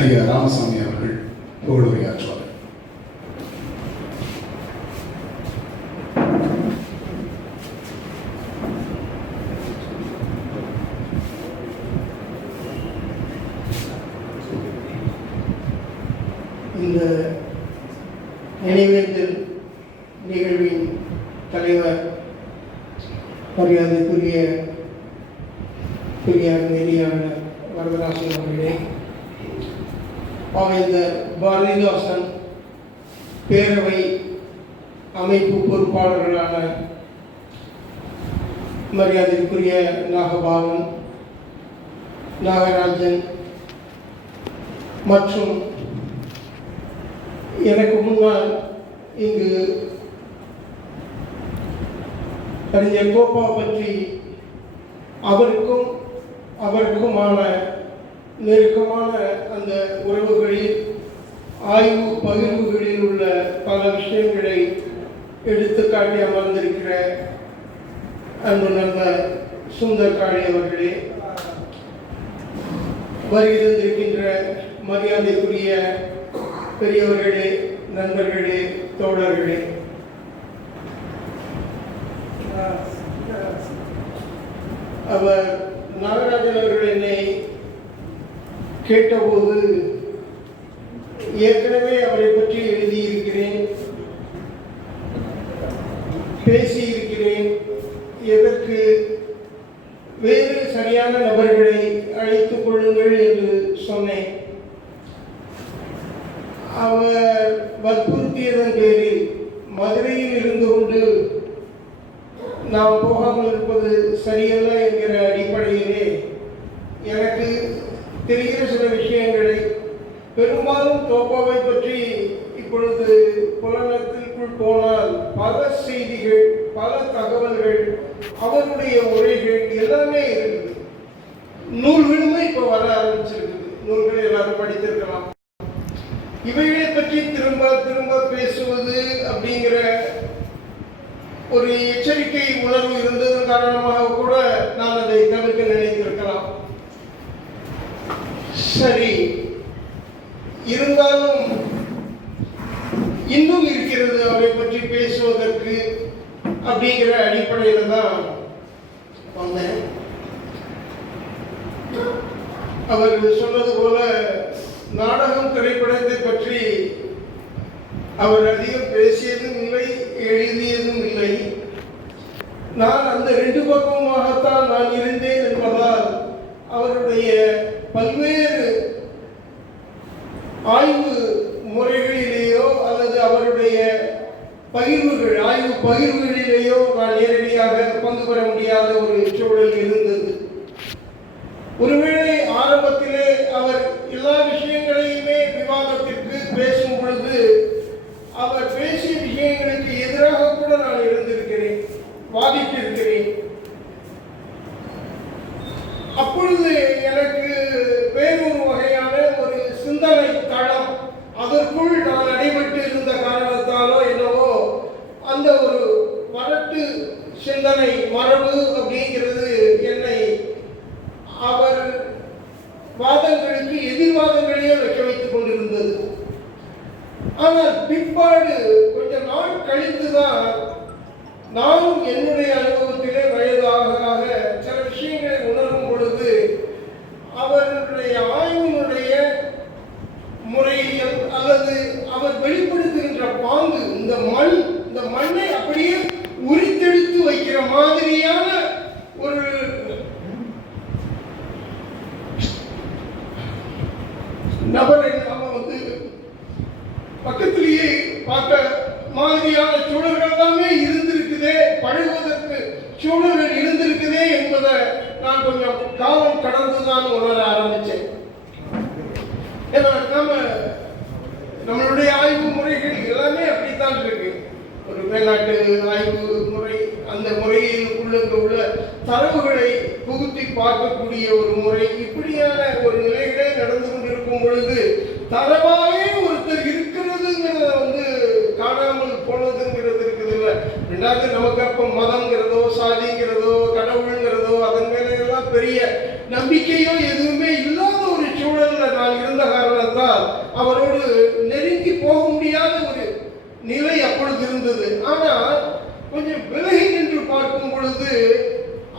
ஐயா ராமசாமி அவர்கள் புகழுரையாற்றுவார். இந்த நினைவேந்தல் நிகழ்வின் தலைவர் மரியாதைக்குரிய பெரியார் நெறியாளர் வரதராசன் அவர்களே, பாவேந்தர் பாரதிதாசன் பேரவை அமைப்பு பொறுப்பாளர்களான மரியாதைக்குரிய நாகபாலன், நாகராஜன் மற்றும் எனக்கு முன்னால் இங்கு அறிஞர் கோப்பா பற்றி அவருக்குமான நெருக்கமான அந்த உறவுகளில் ஆய்வு பகிர்வுகளில் உள்ள பல விஷயங்களை எடுத்துக்காட்டி அமர்ந்திருக்கிற அன்பு நண்பர் சுந்தர்காளி அவர்களே, வருகின்ற மரியாதைக்குரிய பெரியவர்களே, நண்பர்களே, தோழர்களே, அவர் நாகராஜன் அவர்கள் என்னை கேட்டபோது ஏற்கனவே அவரை பற்றி எழுதியிருக்கிறேன், பேசியிருக்கிறேன், எதற்கு வேறு சரியான நபர்களை அழைத்துக் கொள்ளுங்கள் என்று சொன்னேன். அவர் வற்புறுத்தியதன் பேரில் மதுரையில் இருந்து கொண்டு நாம் போகாமல் இருப்பது சரியல்ல என்கிற அடிப்படையிலே எனக்கு தெரிகிற சில விஷயங்களை, பெரும்பாலும் தோப்பாவை பற்றி இப்பொழுது புலனத்திற்குள் போனால் பல செய்திகள், பல தகவல்கள், அவருடைய உரைகள் எல்லாமே இருக்குது. நூல்களுமே இப்போ வர ஆரம்பிச்சிருக்குது. நூல்கள் எல்லாரும் படித்திருக்கலாம். இவைகளை பற்றி திரும்ப திரும்ப பேசுவது அப்படிங்கிற ஒரு எச்சரிக்கை உணர்வு இருந்ததன் காரணமாக கூட நான் அதை தவிர்க்க நினைத்திருக்கலாம். சரி, இருந்தாலும் இன்னும் இருக்கிறது அவரை பற்றி பேசுவதற்கு அப்படிங்கிற அடிப்படையில் தான் வந்தேன். அவர் சொன்னது போல நாடகம் திரைப்படத்தை பற்றி அவர் அதிகம் பேசியதும் இல்லை, எழுதியதும் இல்லை. நான் அந்த ரெண்டு பக்கமாகத்தான் நான் இருந்தேன் என்பதால் அவருடைய பல்வேறு ஆய்வு முறைகளிலேயோ அல்லது அவருடைய ஆய்வு பகிர்வுகளிலேயோ நான் நேரடியாக பங்கு பெற முடியாத ஒரு சூழல் இருந்தது. ஒருவேளை ஆரம்பத்திலே அவர் எல்லா விஷயங்களையுமே விவாதத்திற்கு பேசும் பொழுது அவர் பேசிய விஷயங்களுக்கு எதிராக கூட நான் இருந்திருக்கிறேன், வாதிட்டிருக்கிறேன். அப்பொழுது எனக்கு வேறொரு வகையான ஒரு சிந்தனை தளம் அதற்குள் நான் அடைபட்டு இருந்த காரணத்தாலோ என்னவோ அந்த ஒரு வரட்டு சிந்தனை மரபு அப்படிங்கிறது என்னை அவர் வாதங்களுக்கு எதிர்வாதங்களையே வைக்க வைத்துக் கொண்டிருந்தது. ஆனால் பிற்பாடு கொஞ்ச நாள் கழித்துதான் நானும் என்னுடைய அனுபவத்திலே வயதாக சில விஷயங்களை உணரும் பொழுது அவர்களுடைய ஆய்வினுடைய முறையில் அல்லது அவர் வெளிப்படுத்துகின்ற பாங்கு, இந்த மண்ணை அப்படியே உரித்தெடுத்து வைக்கிற மாதிரியான ஒரு நபரை நாம பக்கத்திலேயே பார்க்க மாதிரியான சூழல்கள் எல்லாமே இருந்திருக்குதே, பழகுவதற்கு சூழல்கள் இருந்திருக்குதே என்பதை நான் கொஞ்சம் காலம் கடந்துதான் உணர ஆரம்பிச்சேன். ஏன்னா நம்மளுடைய ஆய்வு முறைகள் எல்லாமே அப்படித்தான் இருக்கு. ஒரு வெளிநாட்டு ஆய்வு முறை, அந்த முறையில் உள்ள தரவுகளை புகுத்தி பார்க்கக்கூடிய ஒரு முறை, இப்படியான ஒரு நிலைகளே நடந்து கொண்டிருக்கும் பொழுது தரவாகவே ஒருத்தர் இருக்கிறதுங்கிறத காணாமல் போனதுங்கிறது இருக்குது இல்லை. ரெண்டாவது நமக்கு அப்போ மதம்ங்கிறதோ சாதிங்கிறதோ கடவுளுங்கிறதோ அதன் மேல எல்லாம் பெரிய நம்பிக்கையோ எதுவுமே இல்லாத ஒரு சூழல்ல நான் இருந்த காரணத்தால் நிலை அப்பொழுது இருந்தது. ஆனால் கொஞ்சம் விலகி நின்று பார்க்கும் பொழுது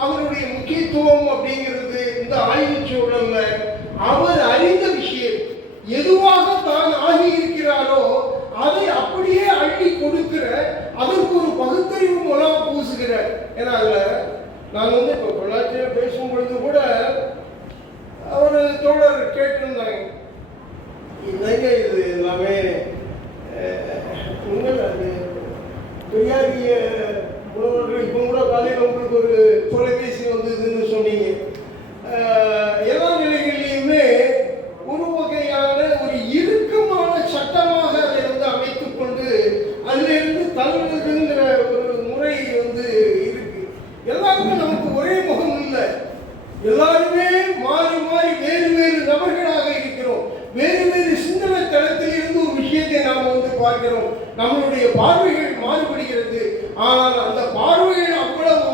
அவருடைய முக்கியத்துவம் அப்படிங்கிறது இந்த ஆய்வு சூழல்ல அவர் அறிந்த விஷயம் எதுவாக தான் ஆகியிருக்கிறாரோ அதை அப்படியே அள்ளி கொடுக்கிற, அதற்கு ஒரு பகுத்தறிவு மூலம் பூசுகிற. ஏன்னா நான் இப்போ பொள்ளாச்சியில் பேசும் பொழுது கூட அவர் தோழர் கேட்டிருந்தாங்க, என்னங்க இது எல்லாமே உங்கள் அது பெரியாரிய உறவுகள் இப்போ கூட காலையில் உங்களுக்கு ஒரு தொலைபேசி வந்ததுன்னு சொன்னீங்க. எல்லா நிலைகளிலுமே ஒரு வகையான ஒரு இறுக்கமான சட்டமாக அதை அமைத்துக் கொண்டு அதிலிருந்து தள்ளுவதுங்கிற ஒரு முறை இருக்கு. எல்லாருமே நமக்கு ஒரே முகம் இல்லை, எல்லாருமே மாறி மாறி வேறு வேறு நபர்களாக இருக்கிறோம். வேறு வேறு சிந்தனை தளத்தில் இருந்து ஒரு விஷயத்தை நாம் பார்க்கிறோம். நம்மளுடைய பார்வைகள் மாறுபடுகிறது. ஆனால் அந்த பார்வைகள் அவ்வளவு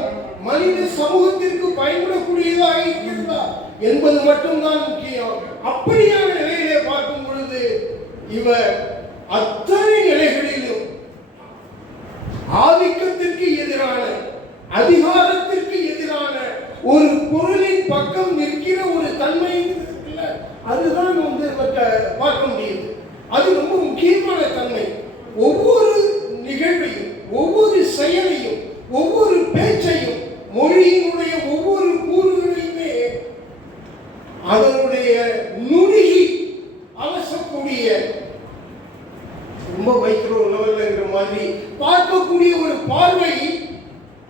மனித சமூகத்திற்கு பயன்படக்கூடியதாக இருக்கிறதா என்பது மட்டும்தான் முக்கியம். அப்படியான நிலையிலே பார்க்கும் பொழுது இவர் அத்தனை நிலைகளிலும் ஆதிக்கத்திற்கு எதிரான, அதிகாரத்திற்கு எதிரான ஒரு பொருளின் பக்கம் நிற்கிற ஒரு தன்மை அதுதான் பார்க்க முடியுது. அது ரொம்ப முக்கியமான தன்மை. ஒவ்வொரு நிகழ்வையும், ஒவ்வொரு செயலையும், ஒவ்வொரு பேச்சையும், மொழியினுடைய ஒவ்வொரு கூறுகளையுமே அதனுடைய நுணுகி அலசக்கூடிய, ரொம்ப மைக்ரோ லெவல்ங்கிற மாதிரி பார்க்கக்கூடிய ஒரு பார்வை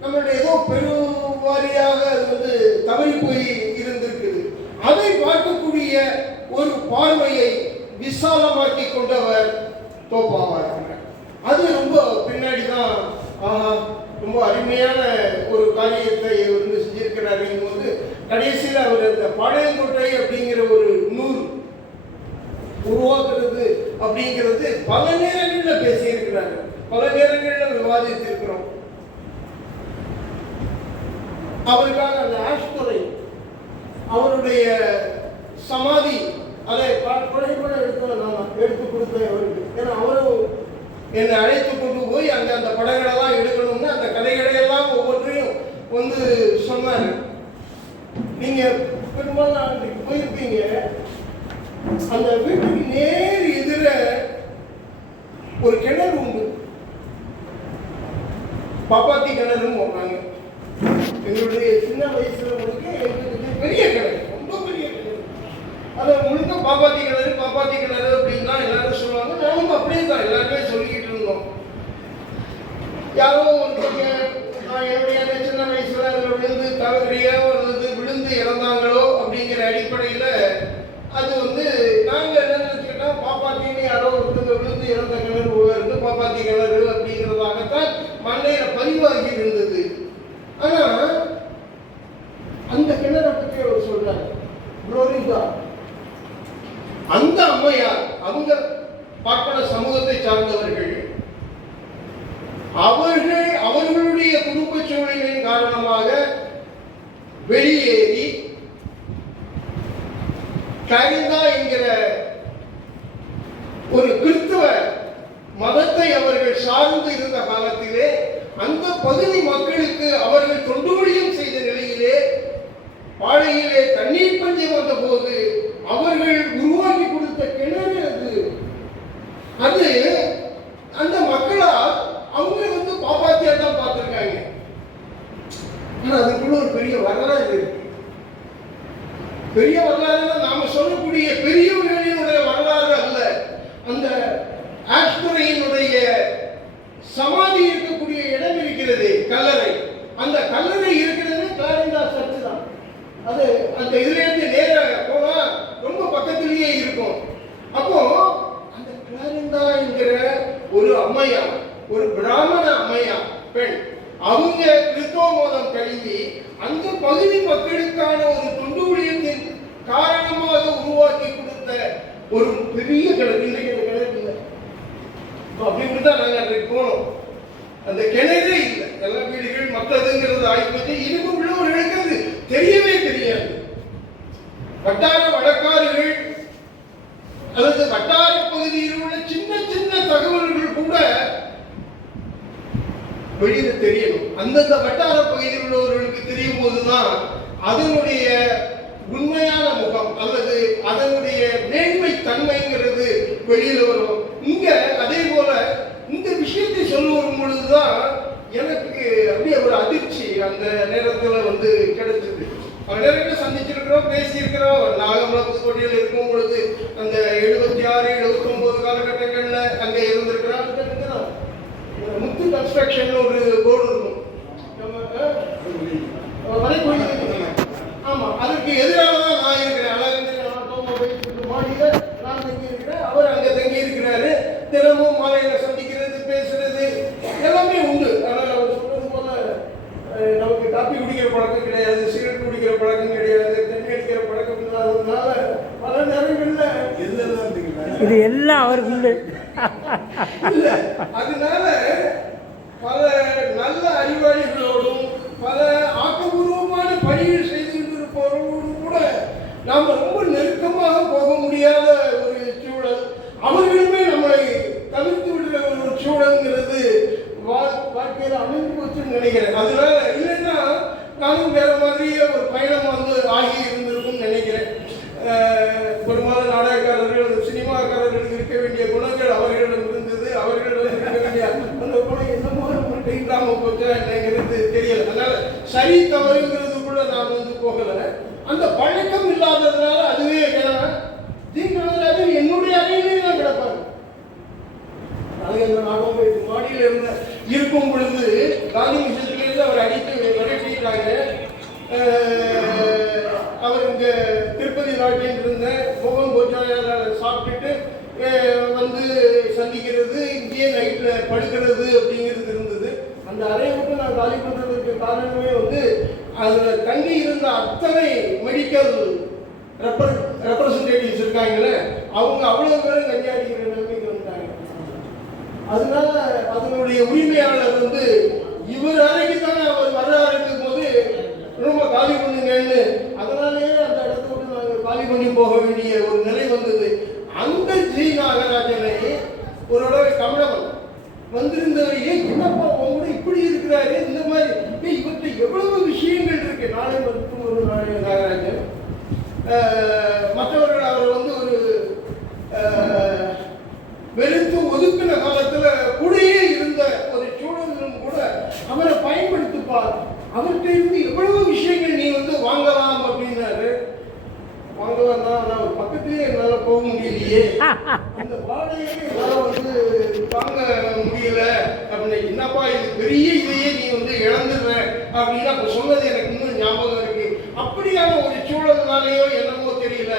நம்மளுடைய ஏதோ பெருவாரியாக அது தவறி போய் இருந்திருக்குது. அதை பார்க்கக்கூடிய ஒரு பார்வையை விசாலமாக்கி கொண்டவர் தோப்பாவார். அது ரொம்ப பின்னாடி தான் ரொம்ப அருமையான ஒரு காரியத்தை செஞ்சிருக்கிறாரு போது கடைசியில் அவர் அந்த பாளையங்கோட்டை அப்படிங்கிற ஒரு நூல் உருவாக்குறது அப்படிங்கிறது பல நேரங்களில் பேசியிருக்கிறாரு, பல நேரங்களில் விவாதித்திருக்கிறோம். அவருக்காக அந்த ஆஷ்துரை அவருடைய சமாதி அதை புகைப்பட எடுத்து கொடுத்தேன் அவருக்கு. ஏன்னா அவரும் என்னை அழைத்து கொண்டு போய் அந்த படங்களெல்லாம் எடுக்கணும்னு அந்த கதைகளையெல்லாம் ஒவ்வொன்றையும் சொன்னார். நீங்க பெரும்பாலும் அன்றைக்கு போயிருப்பீங்க. அந்த வீட்டுக்கு நேர் எதிர ஒரு கிணறு உண்டு, பாப்பாத்தி கிணறுன்னு போனாங்க. எங்களுடைய சின்ன வயசுல எங்களுக்கு பெரிய கிணறு, ரொம்ப பெரிய கிணறு. அதை முழுக்க பாப்பாத்தி கிணறு பாப்பாத்தி கிணறு அப்படின்னா எல்லாரும் சொல்லுவாங்க. நானும் அப்படியே தான் எல்லாருமே சொல்லிக்கிட்டு இருந்தோம். யாரோ என்னுடைய சின்ன வயசுல அதில் விழுந்து தவறியோ அல்லது விழுந்து இறந்தாங்களோ அப்படிங்கிற அடிப்படையில் அது நாங்கள் என்ன நினைச்சுக்கிட்டா பாப்பாத்தின்னு யாரோ ஒருத்தங்க விழுந்து இறந்த கிணறு இருந்து பாப்பாத்தி கிணறு அப்படிங்கிறதாகத்தான் மண்ணையில பதிவாகி இருந்தது. ஆனா அந்த கிணறை பற்றி அவர் சொல்றாரு. அந்த அம்மையார் அவங்க பார்ப்பன சமூகத்தை சார்ந்தவர்கள். அவர்களுடைய குடும்ப சூழலின் காரணமாக வெளியேறி கரிந்தா என்கிற ஒரு கிறிஸ்தவ மதத்தை அவர்கள் சார்ந்து இருந்த காலத்திலே அந்த பகுதி மக்களுக்கு அவர்கள் தொண்டூழியம் செய்த நிலையிலே பாளையிலே தண்ணீர் பஞ்சம் வந்த போது அவர்கள் உருவாக்கி கொடுத்த கிணறு அது அந்த மக்களால் அவங்க பாப்பாத்தியா தான் பார்த்திருக்காங்க. ஆனா அதுக்குள்ள ஒரு பெரிய வரலாறு இருக்கு. பெரிய வரலாறு நாம சொல்லக்கூடிய பெரியவர்களினுடைய வரலாறு அல்ல. அந்த ஆஷ்துரையினுடைய சமாதி இருக்கக்கூடிய இடம் இருக்கிறது, கல்லறை. அந்த கல்லறை இருக்கிறது கிளாரிண்டா சர்ச் தான். அது அந்த இதிலிருந்து நேர போனா ரொம்ப பக்கத்திலேயே இருக்கும். அப்போ அந்த கிளாரிண்டா என்கிற ஒரு அம்மையா, ஒரு பிராமண அம்மையா பெண், அவங்க கிறிஸ்தவ மதம் கல்வி அந்த பகுதி மக்களுக்கான ஒரு தொண்டு ஊழியத்தின் காரணமாக உருவாக்கி கொடுத்த ஒரு பெரிய கிணறு. இன்றைக்கு அந்த கிணறு இல்லை. அப்படிதான் நாங்கள் அன்றைக்கு போனோம். அந்த கிணறே இல்லை. எல்லா வீடுகள் மற்றதுங்கிறது ஆய்வு இதுக்கு உள்ளவர்களுக்கு அது தெரியவே தெரியாது. வட்டார வழக்காறுகள் அல்லது வட்டார பகுதியில் உள்ள சின்ன சின்ன தகவல்கள் கூட வெளியில தெரியணும். அந்தந்த வட்டார பகுதியில் உள்ளவர்களுக்கு தெரியும் போதுதான் அதனுடைய உண்மையான முகம் அல்லது அதனுடைய மேன்மை தன்மைங்கிறது வெளியில வரும். இங்க அதே போல இந்த விஷயத்தை சொல்ல வரும் பொழுதுதான் எனக்கு அப்படியே ஒரு அதிர்ச்சி அந்த நேரத்துல வந்து கிடைச்சது. நிறைய சந்திச்சிருக்கிறோம், பேசியிருக்கிறோம். நாகமலை புதுக்கோட்டையில் இருக்கும் பொழுது அந்த 76, 79 காலகட்டங்கள்ல அங்க இருந்திருக்கிறான். முத்து கன்ஸ்ட்ரக்ஷன் ஒரு போர்டு இருக்கும், ஆமா, அதுக்கு எதிராக தான் நான் இருக்கிறேன். அழகஞ்சன் ஆட்டோமொபைல் மாடியில நான் தங்கி இருக்கிறேன், அவர் அங்க தங்கி இருக்கிறாரு. தினமும் மாலையில சந்திக்கிறது, பேசுறது எல்லாமே உண்டு. ஆனால் அவர் சொல்றது போல நமக்கு காப்பி குடிக்கிற பழக்கம் கிடையாது, சிகரெட் குடிக்கிற பழக்கம் கிடையாது, தண்ணி அடிக்கிற பழக்கம் இல்லாததுனால பல நேரங்கள்ல இது எல்லாம் அவருக்கு இல்ல. அதனால பல நல்ல அறிவாளிகளோடும் பல ஆக்கப்பூர்வமான பணிகள் செய்துகிட்டு இருப்பவர்களோடும் கூட நாம ரொம்ப நெருக்கமாக போக முடியாத ஒரு சூழல், அவர்களுமே நம்மளை தவிர்த்து விடுற ஒரு சூழல்ங்கிறது வாழ்க்கையில் அமைந்து போச்சுன்னு நினைக்கிறேன். அதனால இல்லைன்னா நானும் வேற மாதிரியே ஒரு பயணம் வந்து ஆகி இருந்திருக்கும் நினைக்கிறேன். பெரும்பாலும் நாடகக்காரர்கள், சினிமாக்காரர்களுக்கு இருக்க வேண்டிய குணங்கள் அவர்களிடம் இருந்தது, அவர்களிடம் இருக்க வேண்டிய அந்த குணம் என்னமோ நம்மகிட்ட இல்லாம போச்சா என்னங்கிறது தெரியல. அதனால சரி தவறுங்கிறதுக்குள்ள நான் வந்து போகல. அந்த பழக்கம் இல்லாததுனால அதுவே என்னுடைய அறையிலே தான் கிடப்பாங்க. மாடியில் இருந்த இருக்கும் பொழுது காந்தி மிஷத்திலிருந்து அவர் அடித்து விரட்டிட்டாங்க. அவர் இங்க திருப்பதி நாட்டில் இருந்த மோகன் போஜாயால சாப்பிட்டுட்டு வந்து சந்திக்கிறது, இங்கேயே நைட்ல படுக்கிறது அப்படிங்கிறது இருந்தது. அந்த அறையை விட்டு நான் காலி பண்றதுக்கு காரணமே வந்து அதுல தங்கி இருந்த அத்தனை மெடிக்கல் ரெப்ரசன்டேட்டிவ்ஸ் இருக்காங்களே, அவங்க அவ்வளவு பேரும் கஞ்சி அடிக்கிற நிலைமைக்கு வந்துட்டாங்க. அதனால அதனுடைய உரிமையாளர் வந்து இவர் அறைக்கு தானே அவர் வர இருக்கும் போது ரொம்ப காலி பண்ணுங்கன்னு, அதனாலேயே அந்த இடத்த விட்டு நாங்கள் காலி பண்ணி போக வேண்டிய ஒரு நிலை வந்தது. அந்த ஜி நாகராஜனை ஒரு தடவை கமலவன் வந்திருந்தவர், என்னப்பா உங்களோட இப்படி இருக்கிறாரு, இந்த மாதிரி இவற்றை எவ்வளவு விஷயங்கள் இருக்கு. நாளை மருத்துவம் ஒரு நாகராஜன் மற்றவர்கள் அவர் வந்து ஒரு வெறுத்து ஒதுக்கின காலத்துல கூடயே இருந்த ஒரு சூழலும் கூட அவரை பயன்படுத்திப்பார், அவர்கிட்ட இருந்து எவ்வளவு விஷயங்கள் நீ வந்து வாங்கலாம் அப்படின்னாரு. வாங்கலாம் தான், நான் பக்கத்திலேயே என்னால போக முடியலையே, அந்த வாடகையே என்னால வந்து வாங்க முடியல அப்படின்னு. என்னப்பா இது பெரிய இதையே நீ வந்து இழந்துடுற அப்படின்னு அப்ப சொன்னது எனக்கு இன்னும் ஞாபகம் இருக்கு. அப்படியான ஒரு சூழல்னாலேயோ என்னமோ தெரியல,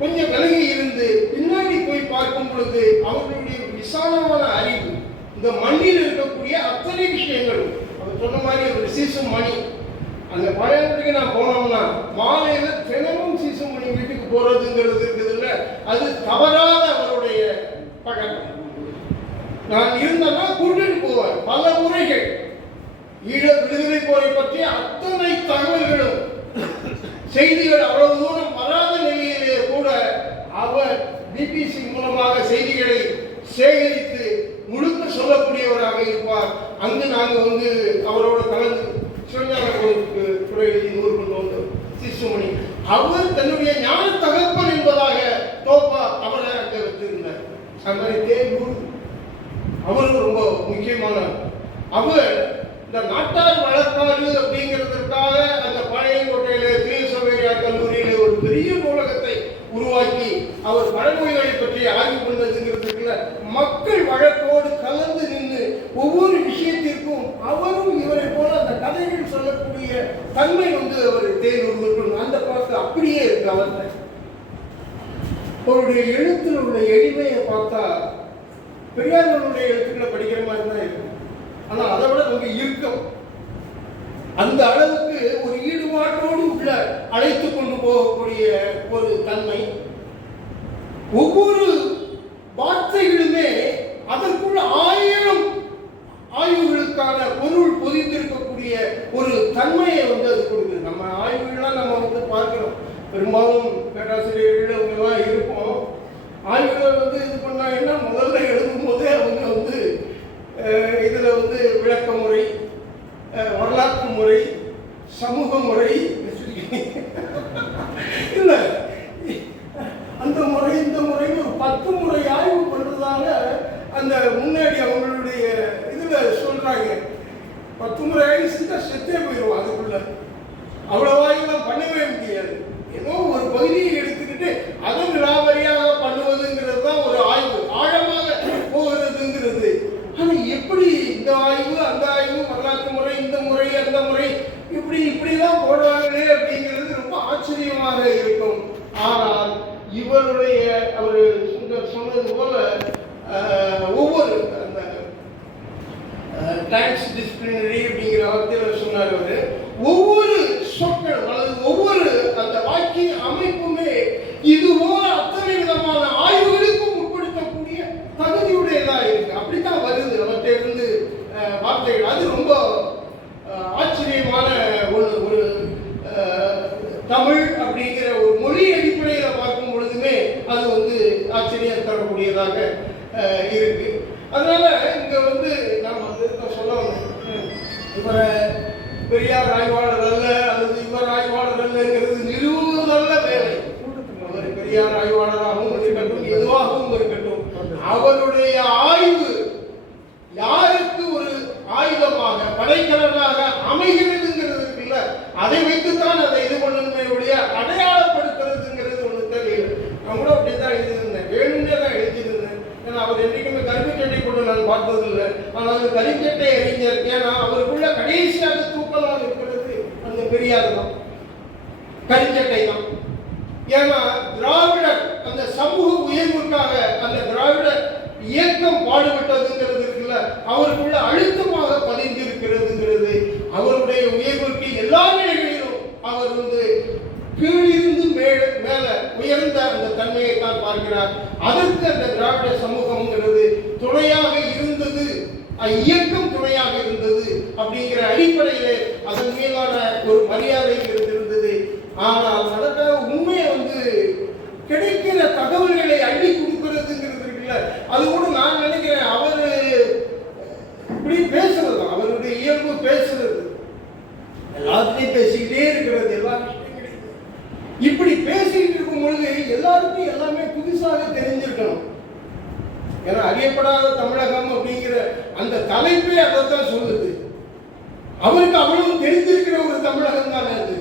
கொஞ்சம் விலகி இருந்து பின்னாடி போய் பார்க்கும் பொழுது அவர்களுடைய விசாலமான அறிவு, இந்த மண்ணில் இருக்கக்கூடிய அத்தனை விஷயங்களும் அவர் சொன்ன மாதிரி ஒரு சீசும் மணி. அந்த பழையத்துக்கு நான் போனோம்னா மாலையில தினமும் சீசும் மணி வீட்டுக்கு போறதுங்கிறது இருக்குதுல்ல, அது தவறாத அவருடைய பழக்கம். நான் இருந்தேன்னா கூட்டிட்டு போவார். பல முறைகள் ஈழ விடுதலை போரை பற்றி அத்தனை தகவல்களும் செய்திகள் அவ்வளவு தூரம் வராத நிலையிலே கூட அவர் பிபிசி மூலமாக செய்திகளை சேகரித்து முழுக்க சொல்லக்கூடியவராக இருப்பார். அங்கு நாங்கள் வந்து அவரோட கலந்து சிவஞான கோயிலுக்கு துறை எழுதி 100 கொண்டு வந்தோம் சிசுமணி. அவர் தன்னுடைய ஞான தகப்பன் என்பதாக தோப்பா அவரை அங்க வச்சிருந்தார். அந்த மாதிரி தேர்வூர் அவரும் ரொம்ப முக்கியமான அவர். இந்த நாட்டார் வழக்காடு அப்படிங்கிறதுக்காக அந்த பழையங்கோட்டையில தீயசவேரியார் கல்லூரியில ஒரு பெரிய நூலகத்தை உருவாக்கி அவர் பழமொழிகளை பற்றி ஆய்வு பண்ணதுங்கிறதுக்குள்ள மக்கள் வழக்கோடு கலந்து நின்று ஒவ்வொரு விஷயத்திற்கும் அவரும் இவரை போல அந்த கதைகள் சொல்லக்கூடிய தன்மை வந்து அவர் தேர்வு அந்த பார்த்து அப்படியே இருக்கு. அவருடைய எழுத்துல உள்ள எளிமையை பார்த்தா பெரியார்களுடைய எழுத்துக்களை படிக்கிற மாதிரி தான் இருக்கும். ஆனா அதை விட நமக்கு இருக்கும். அந்த அளவுக்கு ஒரு ஈடுபாட்டோடு உள்ள அழைத்து கொண்டு போகக்கூடிய ஒரு தன்மை. ஒவ்வொரு வார்த்தைகளுமே அதற்குள்ள 1000 ஆய்வுகளுக்கான பொருள் பொதிந்திருக்கக்கூடிய ஒரு தன்மையை வந்து அது கொடுக்குது. நம்ம ஆய்வுகள்லாம் நம்ம வந்து பார்க்கிறோம், பெரும்பாலும் பேராசிரியர்கள் அவங்கெல்லாம் இருப்போம். ஆய்வுகளை வந்து இது பண்ணா என்ன, முதல்ல எழுதும் போதே அவங்க வந்து இதுல வந்து விளக்க முறை வரலாற்று முறை, சமூக முறை இல்ல அந்த முறை இந்த முறை ஒரு 10 முறை ஆய்வு பண்றதாக அந்த முன்னாடி அவங்களுடைய இதுல சொல்றாங்க. 10 முறை ஆய்வு செஞ்சா செத்தே போயிடுவோம். அதுக்குள்ள அவ்வளவு ஆய்வுலாம் பண்ணவே முடியாது. ஏதோ ஒரு பகுதியை எடுத்துக்கிட்டு அதை விலாவரியாக பண்ணுவதுங்கிறது தான் ஒரு ஆய்வு, ஆழமாக போகிறதுங்கிறது. ஆனா எப்படி இந்த ஆய்வு அந்த ஆய்வு, வரலாற்று முறை, இந்த முறை அந்த முறை, இப்படிலாம் போடுறாங்களே அப்படிங்கிறது ரொம்ப ஆச்சரியமாக இருக்கும். ஆனால் இவருடைய அவர் சொன்னது போல ஒவ்வொரு அந்த டிரான்ஸ் டிசிப்ளினரி அப்படிங்கிற வார்த்தையில் சொன்னார் அவர். ஒவ்வொரு சொற்கள் அல்லது ஒவ்வொரு அந்த வாக்கிய அமைப்புமே இதுவோ அத்தனை விதமான ஆய்வுகளுக்கும் உட்படுத்தக்கூடிய தகுதியுடையதா இருக்கு. அப்படித்தான் வருது அவற்றிலிருந்து வார்த்தைகள். அது ரொம்ப ஆச்சரியமான ஒரு தமிழ் அப்படிங்கிற ஒரு மொழி அடிப்படையில் பார்க்கும் பொழுதுமே அது ஆச்சரியம் தரக்கூடியதாக இருக்கு. அதனால இங்க நாம் சொல்ல வந்தோம், இவரை பெரியார் ஆய்வாளர் அல்ல அல்லது இவர் ஆய்வாளர் அல்லங்கிறது நிறுவுவதல்ல வேலை. அவர் பெரியார் ஆய்வாளராகவும் இருக்கட்டும், எதுவாகவும் இருக்கட்டும், அவருடைய ஆய்வு யாருக்கு ஒரு ஆயுதமாக படைக்கலனாக அமைகிறதுங்கிறது இல்ல, அதை வைத்துத்தான் அதை இது பண்ணணுமே ஒழிய அடையாளப்படுத்துறதுங்கிறது ஒண்ணு தெரியல. நான் கூட அப்படித்தான் எழுதியிருந்தேன், வேணும்னே தான் எழுதியிருந்தேன். ஏன்னா அவர் என்றைக்குமே கருப்புச்சட்டை கொண்டு நான் பார்த்தது இல்லை. ஆனால் கருப்புச்சட்டை அறிஞர், ஏன்னா அவருக்குள்ள கடைசியாக தூக்கலாக இருக்கிறது அந்த பெரியார் தான், கருச்சட்டை தான். ஏன்னா திராவிடர் அந்த சமூக உயர்வுக்காக அந்த திராவிட இயக்கம் பாடுபட்டதுங்கிறது இருக்குல்ல, அவருக்குள்ள அழுத்தமாக பதிந்து இருக்கிறதுங்கிறது. அவருடைய உயர்வுக்கு எல்லா நிலைகளிலும் அவர் கீழிருந்து மேல உயர்ந்த அந்த தன்மையை தான் பார்க்கிறார். அதற்கு அந்த திராவிட சமூகம்ங்கிறது துணையாக இருந்தது, இயக்கம் துணையாக இருந்தது அப்படிங்கிற அடிப்படையிலே அதன் மீதான ஒரு மரியாதை இருந்தது. ஆனால் நடக்க உண்மையை கிடைக்கிற தகவல்களை அள்ளி கொடுக்கிறதுங்கிறது இருக்குல்ல, அது கூட நான் நினைக்கிறேன் அவர் இப்படி பேசுறது, அவருடைய இயல்பு பேசுறது, எல்லாத்தையும் பேசிக்கிட்டே இருக்கிறது, எல்லா விஷயங்களையும் இப்படி பேசிக்கிட்டு இருக்கும் பொழுது எல்லாருக்கும் எல்லாமே புதுசாக தெரிஞ்சிருக்கணும். ஏன்னா அறியப்படாத தமிழகம் அப்படிங்கிற அந்த தலைப்பே அதைத்தான் சொல்லுது. அவருக்கு அவ்வளவு தெரிஞ்சிருக்கிற ஒரு தமிழகம் தானே அது.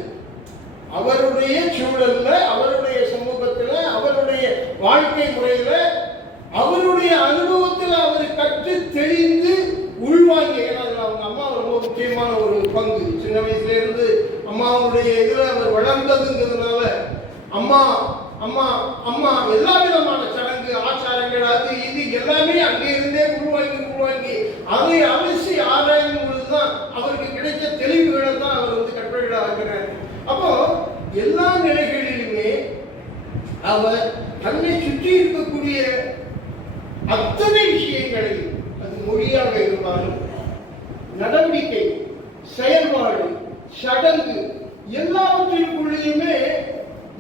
அவருடைய சூழல்ல, அவருடைய சமூகத்துல, அவருடைய வாழ்க்கை முறையில, அவருடைய அனுபவத்தில் அவர் கற்று தெரிந்து உள்வாங்கி, ஏன்னா அவங்க அம்மா ரொம்ப முக்கியமான ஒரு பங்கு. சின்ன வயசுல இருந்து அம்மாவுடைய இதுல அவர் வளர்ந்ததுங்கிறதுனால அம்மா அம்மா அம்மா எல்லா விதமான சடங்கு ஆச்சாரங்கள் அது இது எல்லாமே அங்கே இருந்தே உள்வாங்கி அதை அலசி ஆராயும் பொழுதுதான் அவருக்கு கிடைச்ச தெளிவுகளை தான் அவர் கட்டுரைகளை ஆகிறார். அப்போ எல்லா நிலைகளிலுமே அவர் தன்னை சுற்றி இருக்கக்கூடிய அத்தனை விஷயங்களையும், அது மொழியாக இருந்தாலும், நடவடிக்கை, செயல்பாடு, சடங்கு எல்லாவற்றிற்குள்ளேயுமே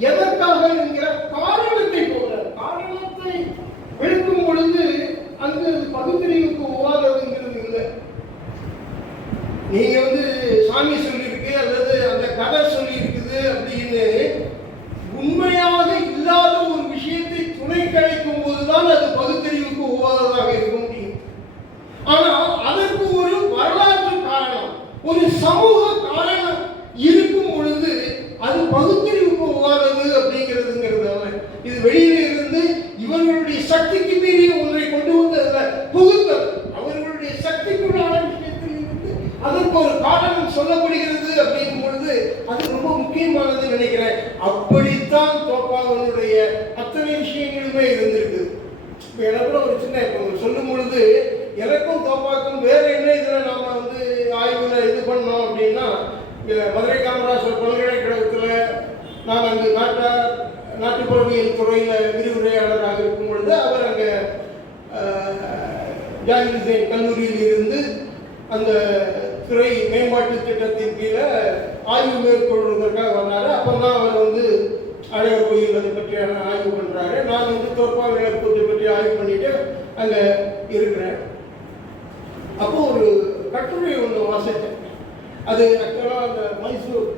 எதற்காக என்கிற காரணத்தை போகிறார். காரணத்தை விளக்கும் பொழுது அங்கு பகுத்தறிவுக்கு ஒவ்வாததுங்கிறது இல்லை. நீங்க சாமி சொல்லியிருக்கு அல்லது அந்த கதை சொல்லி இருக்குது அப்படின்னு உண்மையாக இல்லாத ஒரு விஷயத்தை துணை கிடைக்கும் போதுதான் அது பகுத்தறிவுக்கு ஒவ்வாததாக இருக்க முடியும். ஆனால் அதற்கு ஒரு வரலாற்று காரணம், ஒரு சமூக காரணம் இருக்கும் பொழுது அது பகுத்தறிவுக்கு ஒவ்வாதது அப்படிங்கிறதுங்கிறது. இது வெளியில இருந்து இவர்களுடைய சக்திக்கு மீறிய ஒன்றை கொண்டு வந்ததுல புகுத்தல், அவர்களுடைய சக்திக்குள்ளான விஷயத்தில் இருந்து அதற்கு ஒரு காரணம் சொல்லப்படுகிறது அப்படிங்கும் பொழுது அது ரொம்ப முக்கியமானது நினைக்கிறேன். அப்படித்தான் தோப்பாவனுடைய அத்தனை விஷயங்களுமே இருந்திருக்கு. எனக்கு ஒரு சின்ன சொல்லும் பொழுது எனக்கும் தோப்பாக்கும் வேற என்ன இதுல நாம ஆய்வுல இது பண்ணோம் அப்படின்னா, மதுரை காமராஜர் பல்கலைக்கழகத்துல நான் அங்கு நாட்டுப்புறவியல் துறையில விரிவுரையாளராக இருக்கும் பொழுது அவர் அங்க ஜாகிர் ஹுசைன் கல்லூரியில் இருந்து அந்த துறை மேம்பாட்டு திட்டத்தின் கீழே ஆய்வு மேற்கொள்வதற்காக வந்தாரு. அப்பதான் அவர் அழகர் கோயில் அதை பற்றியான ஆய்வு பண்றாரு. நான் தோற்பால் நிலப்பூத்தை பற்றி ஆய்வு பண்ணிட்டு அங்க இருக்கிறேன். அப்போ ஒரு கட்டுரை ஒன்று வாசித்தேன். அது ஆக்சுவலாக அந்த மைசூர்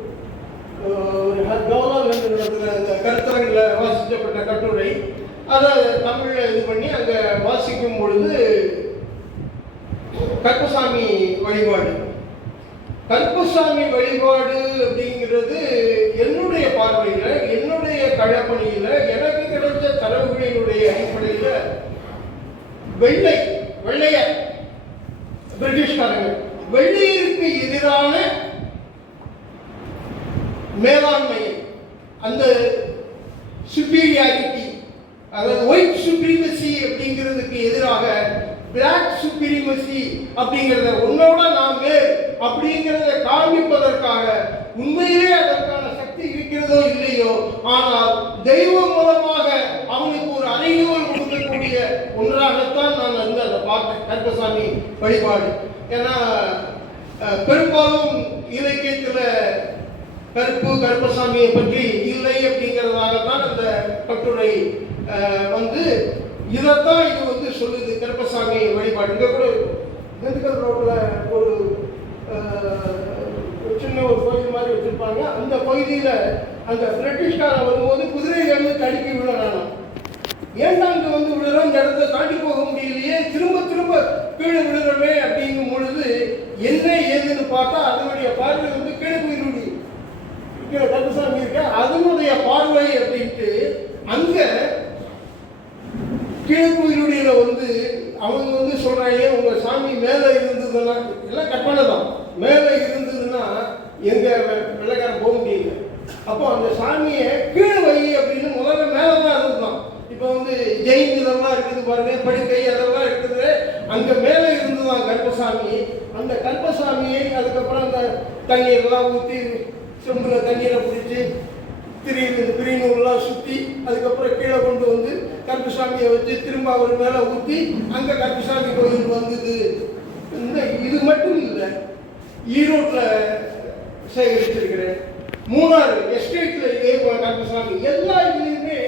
ஒரு கவர்னர் நடத்துகிற அந்த கருத்தரங்கில் வாசிக்கப்பட்ட கட்டுரை. அதை தமிழில் இது பண்ணி அங்கே வாசிக்கும் பொழுது கருப்பசாமி வழிபாடு அப்படிங்கிறது என்னுடைய பார்வையில், என்னுடைய களப்பணியில், எனக்கு கிடைச்ச தரவுகளினுடைய அடிப்படையில் வெள்ளையர் பிரிட்டிஷ்காரங்க வெள்ளையருக்கு எதிரான மேலாண்மை, அந்த சுப்பீரியாரிட்டி, அதாவது ஒயிட் சுப்ரீமசி அப்படிங்கிறதுக்கு எதிராக பிளாக் சுப்ரீமசி அப்படிங்கிறத உன்னோட நாம் மேல் அப்படிங்கிறத காண்பிப்பதற்காக உண்மையிலே அதற்கான சக்தி இருக்கிறதோ இல்லையோ, ஆனால் தெய்வம் மூலமாக அவனுக்கு ஒரு அறிவுகள் கொடுக்கக்கூடிய ஒன்றாகத்தான் நான் வந்து அதை பார்த்தேன், கருப்பசாமி வழிபாடு. ஏன்னா பெரும்பாலும் இலக்கியத்தில் கருப்பசாமியை பற்றி இல்லை அப்படிங்கிறதாகத்தான் அந்த கட்டுரை வந்து இதைத்தான் இது வந்து சொல்லுது, கருப்பசாமி வழிபாடு. இங்கே கூட திண்டுக்கல் ரோட்டில் ஒரு சின்ன ஒரு கோயில் மாதிரி வச்சுருப்பாங்க. அந்த பகுதியில் அந்த பிரிட்டிஷ்காரன் வரும்போது குதிரைகள் தடுக்கி விழுறானா, ஏன்டா இங்கே வந்து விழுறோம், இந்த இடத்த தாண்டி போக முடியலையே, திரும்ப திரும்ப கீழே விழுறமே அப்படிங்கும் பொழுது என்ன ஏதுன்னு பார்த்தா அதனுடைய பார்வை வந்து கீழே போயிடுடி, கீழே கருப்பசாமி இருக்க அதனுடைய பார்வை அப்படின்ட்டு அங்கே கீழக்குயிலுடைய வந்து அவங்க வந்து சொல்றாங்க, உங்க சாமி மேலே இருந்ததுன்னா, எல்லாம் கற்பனை தான், மேலே இருந்ததுன்னா எங்க வெள்ளைக்காரன் போக முடியல. அப்போ அந்த சாமியை கீழே வை அப்படின்னு முதல்ல மேலே தான் இருந்துதான். இப்போ வந்து ஜெயின் இதெல்லாம் இருக்குது பாருங்க, படுக்கை அதெல்லாம் இருக்குது, அங்கே மேலே இருந்துதான் கருப்பசாமி. அந்த கருப்பசாமியை அதுக்கப்புறம் அந்த தண்ணீரெல்லாம் ஊற்றி செம்பில் தண்ணீரை பிடிச்சி திரிநூறுலாம் சுற்றி அதுக்கப்புறம் கீழே கொண்டு வந்து கருப்பசாமியை வச்சு திரும்ப அவர் மேலே ஊற்றி அங்கே கருப்பசாமி கோயில் வந்தது. இந்த இது மட்டும் இல்லை, ஈரோட்டில் சேகரிச்சிருக்கிறேன், மூணாறு எஸ்டேட்டில் இதே போல கருப்பசாமி, எல்லா இதுலேயுமே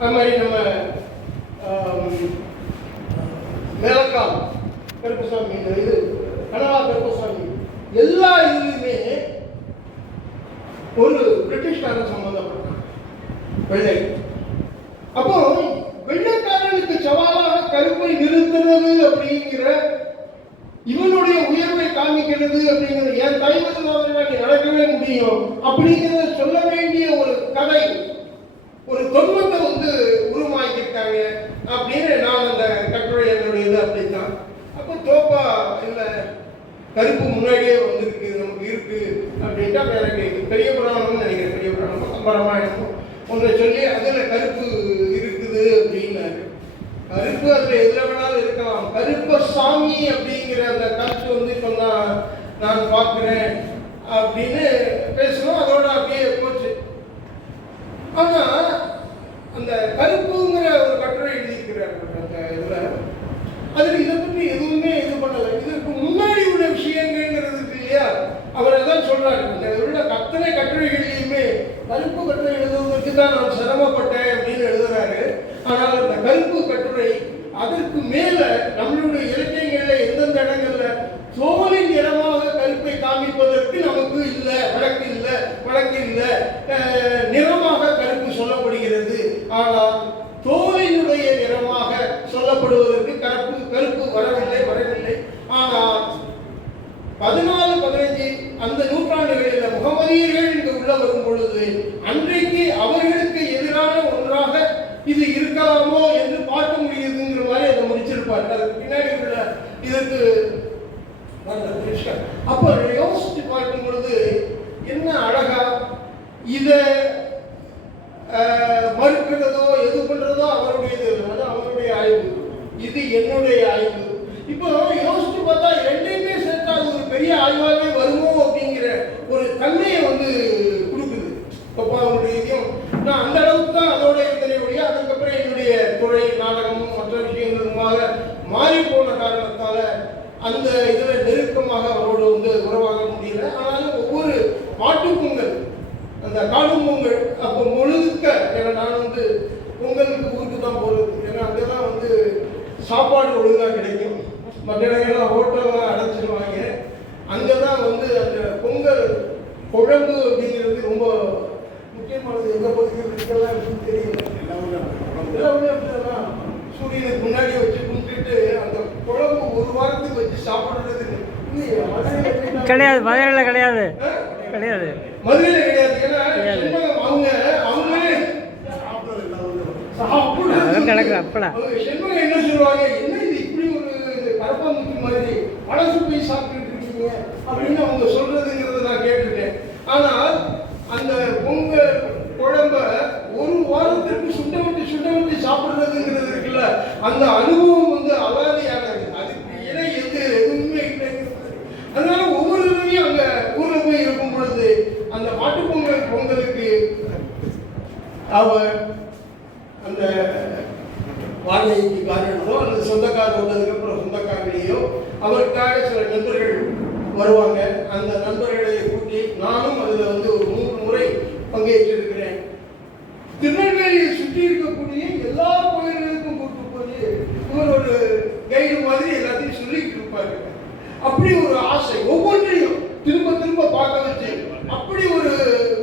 அது மாதிரி நம்ம மேலக்கால் கருப்பசாமி, இது கனவா கருப்பசாமி, எல்லா இதுலையுமே ஒரு பிரிட்டிஷ்காரன் சம்பந்தப்பட்டான், வெள்ளை. அப்போ வெள்ளைக்காரனுக்கு சவாலாக கருப்பை நிறுத்துறது அப்படிங்கிற, இவனுடைய உயர்வை காமிக்கிறது அப்படிங்கிறது, என் தலைவர்கள் நடக்கவே முடியும் அப்படிங்கிறத சொல்ல வேண்டிய ஒரு கதை, ஒரு தொன்மத்தை வந்து உருவாக்கியிருக்காங்க அப்படின்னு நான் அந்த கட்டுரை என்னுடைய இது அப்படித்தான். அப்போ தோப்பா இல்லை, கருப்பு முன்னாடியே வந்துருக்கு, நமக்கு இருக்கு அப்படின்ட்டு அப்போ எனக்கு பெரிய புராணம்னு நினைக்கிறேன், பெரிய புராணமும் கம்பராமாயணமும் ஒன்றை சொல்லி அதில் கருப்பு இருக்குது அப்படின்னாரு. கருப்பு அதில் எதில் வேணாலும் இருக்கலாம், கருப்பசாமி அப்படிங்கிற அந்த கருத்து வந்து இப்போ நான் பார்க்குறேன் அப்படின்னு பேசணும், அதோட அப்படியே போச்சு. ஆனால் அந்த கருப்புங்கிற ஒரு கட்டுரை எழுதியிருக்கிறார் அந்த இதில், அதில் இதை பற்றி எதுவுமே இது பண்ணலை. இதற்கு முன்னாடி உள்ள விஷயங்கிறது இருக்கு இல்லையா, அவர் தான் சொல்றாரு, இந்த உள்ள அத்தனை கட்டுரைகளையுமே கருப்பு கட்டுரை எழுதுவதற்கு தான் நான் சிரமப்பட்டேன் அப்படின்னு எழுதுறாரு. ஆனால் அந்த கருப்பு கட்டுரை அதற்கு மேல நம்மளுடைய இலக்கியங்களில் எந்தெந்த இடங்கள்ல தோலின் நிறமாக கருப்பை காமிப்பதற்கு நமக்கு இல்லை, வழக்கு இல்லை, நிறமாக கருப்பு சொல்லப்படுகிறது. ஆனால் தோலினுடைய நிறமாக சொல்லப்படுவதற்கு கருப்பு வரவில்லை. ஆனால் 14, 15 அந்த நூற்றாண்டுகளில் முகமதியர்கள் இங்கு உள்ள வரும் பொழுது அன்றைக்கு அவர்களுக்கு எதிரான ஒன்றாக இது இருக்கலாமோ என்று பார்க்க முடியுதுங்கிற மாதிரி அதை முடிச்சிருப்பார். அதுக்கு பின்னாடி உள்ள இதற்கு அப்போ யோசிச்சு பார்க்கும் பொழுது என்ன அழகா இதை மறுக்கிறதோ எது பண்றதோ அவருடையது, அது அவருடைய ஆய்வு, இது என்னுடைய ஆய்வு. இப்போ யோசிச்சு பார்த்தா ரெண்டையுமே சேர்த்தா அது ஒரு பெரிய ஆய்வாகவே வருமோ அப்படிங்கிற ஒரு தன்மையை வந்து கொடுக்குது. இப்போ அவருடைய இதையும் நான் அந்த அளவுக்கு தான் அதோட இருந்தனையுடைய, அதுக்கப்புறம் என்னுடைய துறை நாடகமும் மற்ற விஷயங்களுமாக மாறி போன காரணத்தால அந்த இதில் நெருக்கமாக அவரோடு வந்து உறவாக முடியல. ஆனாலும் ஒவ்வொரு மாட்டுப்பொங்கல், அந்த காணும் பொங்கல் அப்போ முழுக்க, ஏன்னா நான் வந்து பொங்கலுக்கு ஊருக்கு தான் போகிறது, ஏன்னா அங்கே தான் வந்து சாப்பாடு ஒழுங்காக கிடைக்கும், மற்ற இடங்கள்லாம் ஹோட்டல்லாம் அடைச்சிடுவாங்க. அங்கதான் வந்து அந்த பொங்கல் குழம்பு அப்படிங்கிறது ரொம்ப முக்கியமானது. எந்த பகுதியில் இருக்கலாம் அப்படின்னு தெரியல. எல்லாமே அப்படிதான் சூரியனுக்கு முன்னாடி வச்சு கும்பிட்டுட்டு அந்த குழம்பு ஒரு வாரத்துக்கு வச்சு சாப்பிடுறது கிடையாது. மதுரையில் கிடையாது. கிடையாது. மதுரையில் கிடையாது. ஏன்னா அவங்க அவங்களே செண்பகம் என்ன சொல்லுவாங்க, என்ன இது இப்படி ஒரு கரப்பாம்பூச்சி மாதிரி பழசு போய் சாப்பிட்டுட்டு இருக்கீங்க அப்படின்னு அவங்க சொல்றதுங்கிறத நான் கேட்டுட்டேன். ஆனால் அந்த பொங்கல் குழம்ப ஒரு வாரத்திற்கு சுண்ட விட்டு சாப்பிடுறதுங்கிறது இருக்குல்ல, அந்த அனுபவம் வந்து அலாதியானது. அதுக்கு இணை எதுவுமே இல்லை. அதனால ஒவ்வொரு தடவையும் அங்க ஊர்ல போய் இருக்கும் பொழுது அந்த மாட்டு பொங்கலுக்கு அவர் அந்த வாடகைக்கு காரணமோ அல்லது சொந்தக்காரர் வந்ததுக்கு அப்புறம் சொந்தக்காரர்களையோ அவருக்காக சில நண்பர்கள் வருவாங்க. அந்த நண்பர்களை கூட்டி நானும் அதுல வந்து ஒரு 3 முறை பங்கேற்றிருக்கிறேன். திருநெல்வேலியை சுற்றி இருக்கக்கூடிய எல்லா கோயில்களுக்கும் கூட்டு போய் இவர் ஒரு கைடு மாதிரி எல்லாத்தையும் சொல்லிட்டு இருப்பாரு. அப்படி ஒரு ஆசை, ஒவ்வொன்றையும் திரும்ப திரும்ப பார்க்க வச்சு அப்படி ஒரு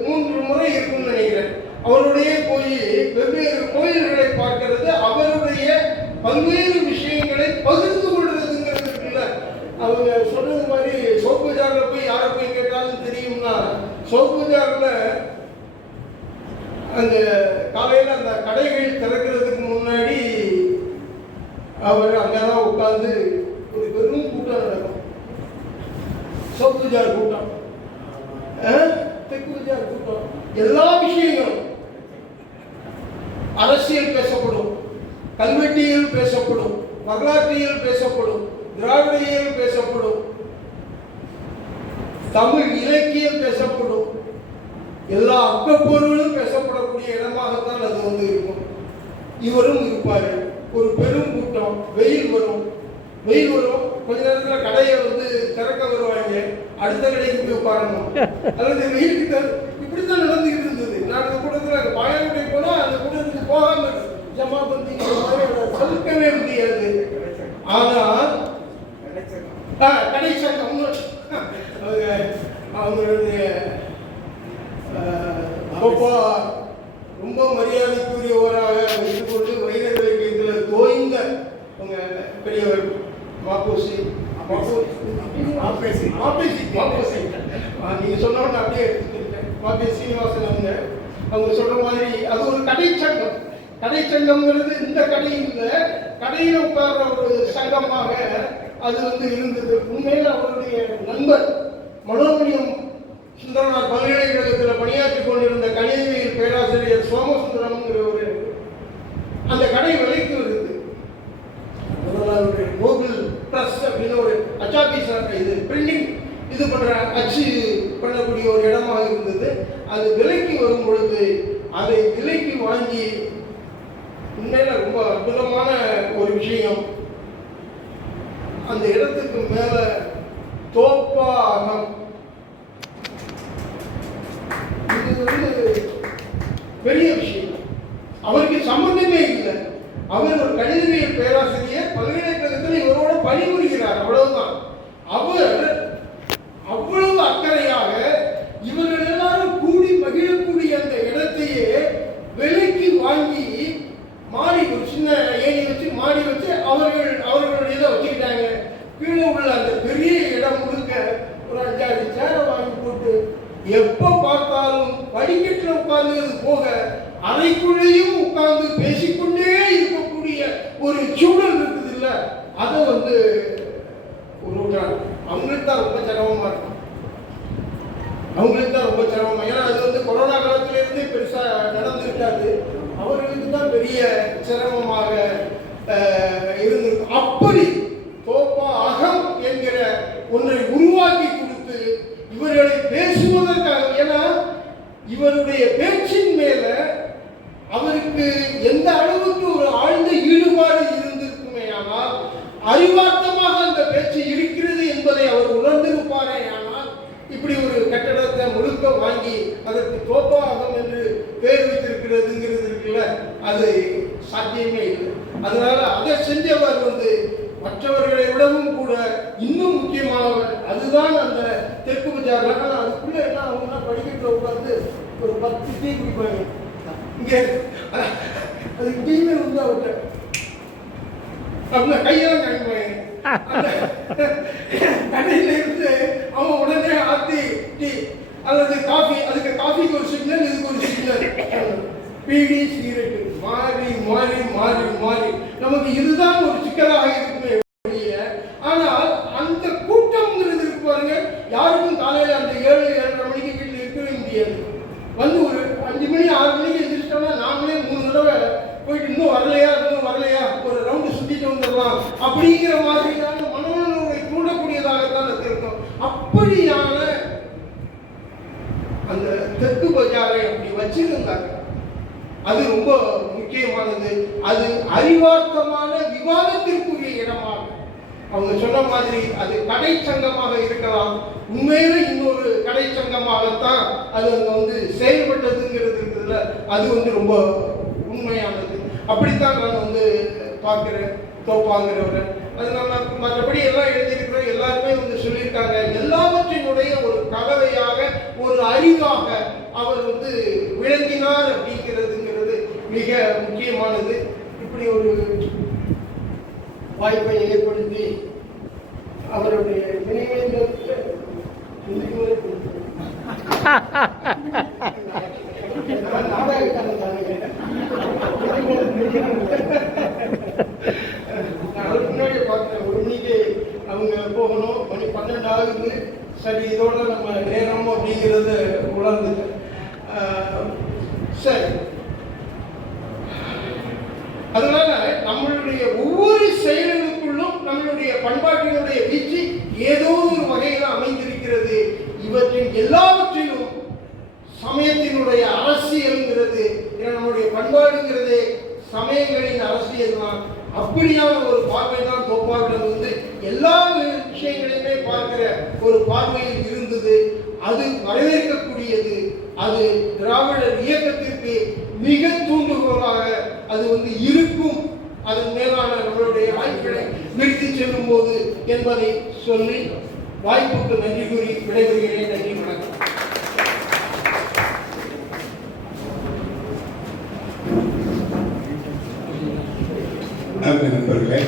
3 முறை இருக்கும்னு நினைக்கிறேன். அவருடைய போய் வெவ்வேறு கோயில்களை பார்க்கிறது, அவருடைய பல்வேறு விஷயங்களை பகிர்ந்து கொள்றதுங்கிறது இருக்குல்ல. அவங்க சொன்னது மாதிரி சோப் பஜார்ல போய் யாரை போய் கேட்டாலும் தெரியும்னா, சோப் பஜார்ல அந்த காலையில் அந்த கடைகள் திறக்கிறதுக்கு முன்னாடி அவர் அங்கதான் உட்கார்ந்து ஒரு பெரும் கூட்டம் நடக்கும். சோப் பஜார் கூட்டம், தெற்கு பஜார் கூட்டம், எல்லா விஷயங்களும் அரசியல் பேசப்படும், கல்வெட்டியல் பேசப்படும், வரலாற்றியல் பேசப்படும், திராவிடியல் பேசப்படும், தமிழ் இலக்கியம் பேசப்படும், எல்லா அக்கப்பொருளும் பேசப்படக்கூடிய இடமாகத்தான் அது வந்து இருக்கும். இவரும் இருப்பாரு. ஒரு பெரும் கூட்டம், வெயில் வரும், கொஞ்ச நேரத்துல கடையை வந்து திறக்க வருவாங்க, அடுத்த கடைக்கு போய் உட்காரணும். அல்லது வெயிலுக்கு இப்படித்தான் நடந்துகிட்டு இருந்தது. நான் அந்த கூட்டத்துல பாயாங்குடி போனா அந்த கூட்டத்துக்கு போகாம ஜமா பந்தி தவிர்க்கவே முடியாது. ஆனால் கடை சங்கம் அவங்களுடைய ரொம்ப மரியாதைக்குரியவராக வைத்துக் கொண்டு வைரர்களுக்கு இதில் தோய்ந்த அவங்க பெரியவர் மாப்போசி நீங்க சொன்னோன்னு அப்படியே எடுத்துக்கிட்டேன். மாப்பே சீனிவாசன் அவங்க சொல்ற மாதிரி அது ஒரு கடை சங்கம். கடை சங்கம்ங்கிறது இந்த கடையில் கடையில உட்கார்ற ஒரு சங்கமாக அது வந்து இருந்தது. உண்மையில் அவருடைய நண்பர் மனோமணியம் சுந்தரனார் பல்கலைக்கழகத்தில் பணியாற்றிக் கொண்டிருந்த கணிதவியல் பேராசிரியர் சோமசுந்தரம்ங்கிறவர் அந்த கடை விலைக்கு வருது. கோகுல் பிரஸ் அப்படின்னு ஒரு அச்சாபீஸ் இது பிரிண்டிங் இது பண்ற அச்சு பண்ணக்கூடிய ஒரு இடமாக இருந்தது. அது விலைக்கு வரும் பொழுது அதை விலைக்கு வாங்கி, உண்மையில ரொம்ப அற்புதமான ஒரு விஷயம், அந்த இடத்துக்கு மேல தோப்பாகம், இது வந்து பெரிய விஷயம். அவருக்கு சம்பந்தமே இல்லை. அவர் ஒரு கணிதவியல் பேராசிரியர், பல்கலைக்கழகத்தில் இவரோட பணிபுரிகிறார், அவ்வளவுதான். அவர் அவ்வளவு அக்கறையாக இவர்கள் எல்லாரும் கூடி மகிழக்கூடிய அந்த இடத்தையே விலைக்கு வாங்கி மாடி, ஒரு சின்ன ஏணி வச்சு மாடி வச்சு அவர்களுடைய இதை வச்சுக்கிட்டாங்க. கீழே உள்ள அந்த பெரிய இடம் முழுக்க ஒரு 5-6 சேரை வாங்கி போட்டு எப்ப பார்த்தாலும் படிக்கட்டில் உட்கார்ந்து போக அறைக்குள்ளேயும் உட்கார்ந்து பேசிக்கொண்டே இருக்கக்கூடிய ஒரு சூழல் இருக்குது இல்ல, அதை வந்து உருவாக்குறாங்க. அவங்களுக்கு தான் ரொம்ப சிரமமா இருக்கும். ஏன்னா அது வந்து கொரோனா காலத்திலிருந்து பெருசா நடந்திருக்காது. அவர்களுக்கு தான் பெரிய சிரமமாக இருந்திருக்கும். அப்படி தோப்பா அகம் என்கிற ஒன்றை உருவாக்கி கொடுத்து இவர்களை பேசுவதற்காக, ஏன்னா இவருடைய பேச்சின் மேல அவருக்கு எந்த அளவுக்கு ஒரு ஆழ்ந்த ஈடுபாடு இருந்திருக்குமே, ஆனால் அறிவார்த்தமாக அந்த பேச்சு இருக்கிறது என்பதை அவர் உணர்ந்திருப்பாரே. ஆனால் இப்படி ஒரு கட்டடத்தை முழுக்க வாங்கி அதற்கு தோப்பாகம் என்று பெயர் வைத்திருக்கிறதுங்கிறது இருக்குல்ல, அது சாத்தியமே இல்லை. அதனால அதை செஞ்சவர் வந்து மற்றவர்களை விடவும் கூட இன்னும் இன்னும் முக்கியமானவர் அதுதான் அந்த தெற்கு பஜார்ல. ஆனால் அதுக்குள்ள எல்லாம் அவங்க படிக்கட்டில் உட்காந்து ஒரு 10 டீ குடிப்பாங்க. இங்கே அது இங்கேயுமே வந்து அவர்கிட்ட அப்படின்னா கையெல்லாம் காமிப்பாங்க. அந்த கடையில இருந்து அவன் உடனே ஆத்தி டீ அல்லது காஃபி, அதுக்கு காஃபிக்கு ஒரு சிக்னல், இதுக்கு ஒரு சிக்னல். பீடி சிகரெட்டு மாறி மாறி மாறி மாறி நமக்கு இதுதான் ஒரு சிக்கலாக இருக்குமே ஒழிய, ஆனால் அந்த கூட்டம்ங்கிறது இருக்கு பாருங்க. யாருக்கும் காலையில் அந்த 7-7:30 மணிக்கு வீட்டில் இருக்கவே முடியாது. வந்து ஒரு 5 மணி 6 மணிக்கு எழுந்திரிச்சிட்டோம்னா நாமளே 3 தடவை போயிட்டு இன்னும் வரலையா ஒரு ரவுண்டு சுத்திட்டு வந்துடலாம் அப்படிங்கிற மாதிரியான மனோநிலை தூண்டக்கூடியதாகத்தான் அது இருக்கும். அப்படியான அந்த தெற்கு பஜாரை அப்படி வச்சிருந்தாங்க. அது ரொம்ப முக்கியமானது. அது அறிவார்த்தமான விவாதத்திற்குரிய இடமாக அவங்க சொன்ன மாதிரி அது கடை சங்கமாக இருக்கலாம். உண்மையில இன்னொரு கடை சங்கமாகத்தான் அது அங்க வந்து செயல்பட்டதுங்கிறது இருக்குதுல்ல, அது வந்து ரொம்ப உண்மையானது. அப்படித்தான் நான் வந்து பார்க்கிறேன் தோப்பாங்கிறவரை. அது நம்ம மற்றபடி எல்லாம் எழுதியிருக்கிறோம். எல்லாருமே வந்து சொல்லியிருக்காங்க. எல்லாவற்றினுடைய ஒரு கலவையாக ஒரு அறிவாக அவர் வந்து விளங்கினார் அப்படிங்கிறதுங்கிறது மிக முக்கியமானது. இப்படி ஒரு வாய்ப்பை ஏற்படுத்தி அவருடைய நினைவேந்தலுக்கு முன்னாடி பார்த்தேன். 1 மணிக்கு அவங்க போகணும், மணி 12 ஆகுது. சரி, இதோட நம்ம நேரம் அப்படிங்கிறது உணர்ந்துட்டேன். சரி, அதனால நம்மளுடைய ஒவ்வொரு செயல்களுக்குள்ளும் நம்மளுடைய பண்பாட்டினுடைய வீச்சு ஏதோ ஒரு வகையில் அமைந்திருக்கிறது. இவற்றின் எல்லாவற்றிலும் சமயத்தினுடைய அரசியல்ங்கிறது, நம்முடைய பண்பாடுங்கிறது சமயங்களின் அரசியல் தான். அப்படியான ஒரு பார்வை தான் தோப்பாளர் வந்து எல்லா விஷயங்களையுமே பார்க்கிற ஒரு பார்வையில் இருந்தது. அது வரவேற்கக்கூடியது. அது திராவிடர் இயக்கத்திற்கு மிக தூண்டுகோலாக அது வந்து இருக்கும். அதன் மேலான நம்மளுடைய ஆய்வுகளை நிறுத்தி செல்லும் போது என்பதை சொல்லி வாய்ப்புக்கு நன்றி கூறி விடைபெறுகிறேன். நன்றி, வணக்கம். நண்பர்களே,